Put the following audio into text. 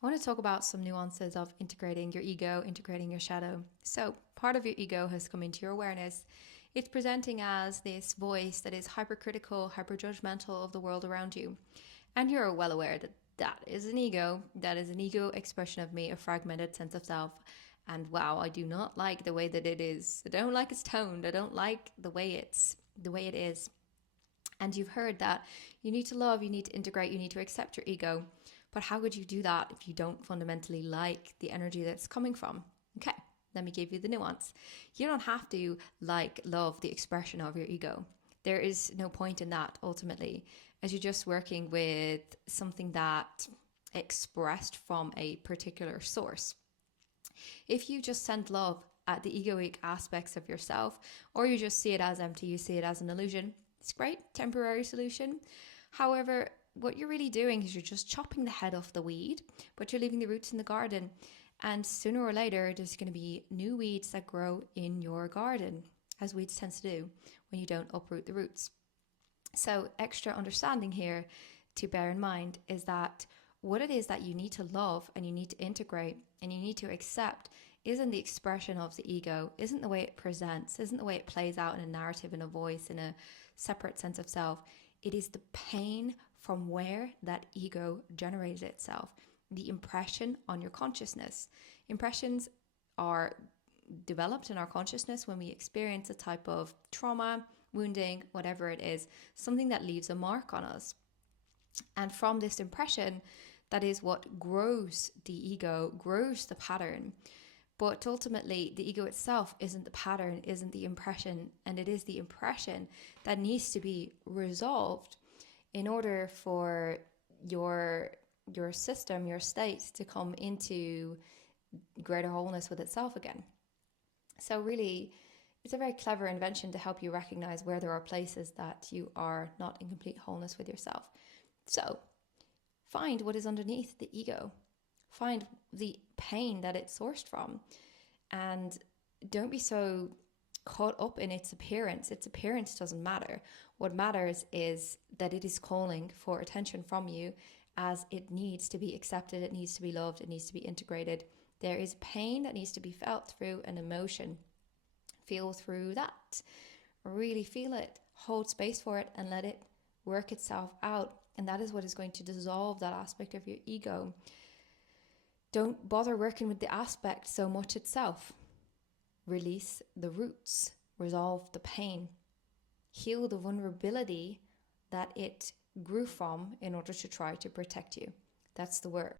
I want to talk about some nuances of integrating your ego, integrating your shadow. So, part of your ego has come into your awareness. It's presenting as this voice that is hypercritical, hyperjudgmental of the world around you. And you're well aware that that is an ego. That is an ego expression of me, a fragmented sense of self. And wow, I do not like the way that it is. I don't like its tone. I don't like the way it is. And you've heard that you need to love, you need to integrate, you need to accept your ego. But how would you do that if you don't fundamentally like the energy that's coming from? Okay, let me give you the nuance. You don't have to like, love the expression of your ego. There is no point in that ultimately, as you're just working with something that expressed from a particular source. If you just send love at the egoic aspects of yourself, or you just see it as empty, you see it as an illusion, it's great, temporary solution. However, what you're really doing is you're just chopping the head off the weed, but you're leaving the roots in the garden. And sooner or later, there's going to be new weeds that grow in your garden, as weeds tend to do when you don't uproot the roots. So, extra understanding here to bear in mind is that what it is that you need to love and you need to integrate and you need to accept isn't the expression of the ego, isn't the way it presents, isn't the way it plays out in a narrative, in a voice, in a separate sense of self. It is the pain from where that ego generated itself, the impression on your consciousness. Impressions are developed in our consciousness when we experience a type of trauma, wounding, whatever it is, something that leaves a mark on us. And from this impression, that is what grows the ego, grows the pattern. But ultimately, the ego itself isn't the pattern, isn't the impression, and it is the impression that needs to be resolved in order for your system, your state to come into greater wholeness with itself again. So really, it's a very clever invention to help you recognize where there are places that you are not in complete wholeness with yourself. So find what is underneath the ego. Find the pain that it's sourced from. And don't be so caught up in its appearance. Its appearance doesn't matter. What matters is that it is calling for attention from you, as it needs to be accepted, it needs to be loved, it needs to be integrated. There is pain that needs to be felt through an emotion. Feel through that. Really feel it. Hold space for it and let it work itself out. And that is what is going to dissolve that aspect of your ego. Don't bother working with the aspect so much itself. Release the roots. Resolve the pain. Heal the vulnerability that it grew from in order to try to protect you. That's the work.